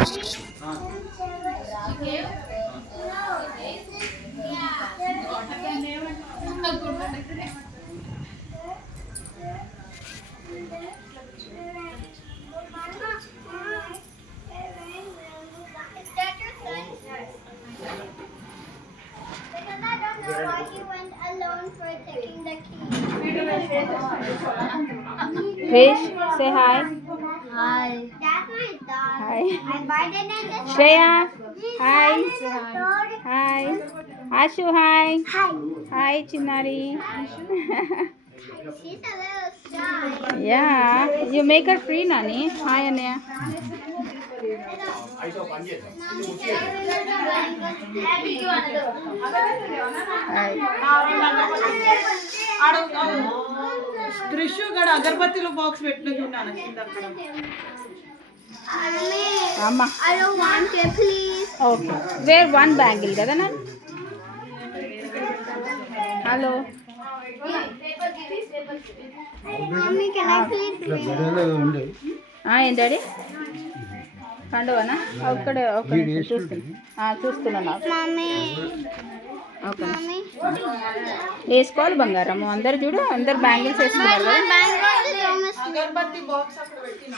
Because I don't know why he went alone for taking the key. Krish, say hi. Hi. That's my dog. Hi. I invited him to Shreya, hi. Hi. Hi. Ashu, hi. Hi. Hi, Chinari. She's a little shy. Yeah, you make her free, Nani. Hi, Anya. Hi. క్రిషు గడ అగరబత్తిలో box పెట్టిన చూడాను కింద అక్కడ Amma. I don't want it, please. Okay. Wear one bangle, kada na? Hello. Mommy, can I please? ఏంటది కండువనా ఒక్కడే ఒక్క నిమిషం చూస్తున్నా Mommy. Okay Mommy. వేసుకోవాలి బంగారము అందరు చూడు అందరు బ్యాంగిల్స్ వేసుకున్నారు కదా Mango is almost agarbatti box అక్కడ పెట్టి